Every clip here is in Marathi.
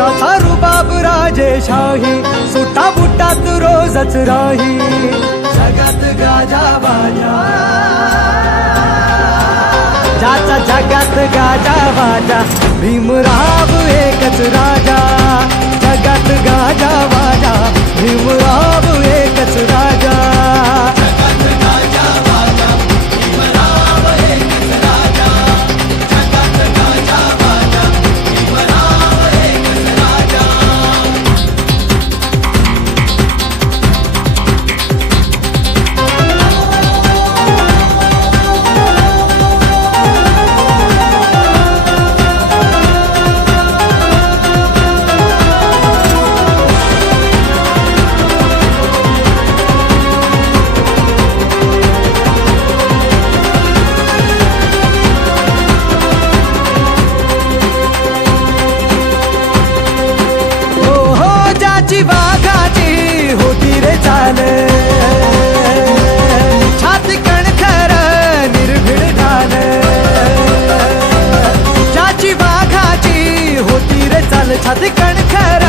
राजाचा रुबाब राजेशाही, सुटा बुटात रोजच राही, जगात गाजा बाजा, ज्याचा जगात गाजा बाजा, भीमराव एकच राजा, जगात गाजा बाजा, भीमराव एकच राजा। वाघाची होती रे चाल, छाती कणखर निर्भीड ढाल, ज्याची वाघाची होती रे चाल, छाती कणखर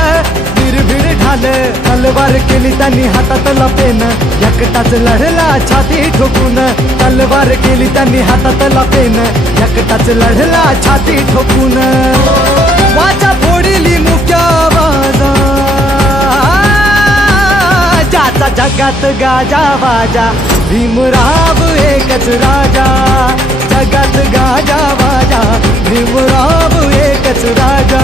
निर्भीड ढाल, तलवार केली त्यांनी हातातला पेन, एकटाच लढला छाती ठोकून, तलवार केली त्यांनी हातातला पेन, एकटाच लढला छाती ठोकून, वाचा फोडली मुक्या आवाजा, ज्याचा जगात गाजा बाजा, भीमराव एकच राजा, जगात गाजा बाजा, भीमराव एकच राजा।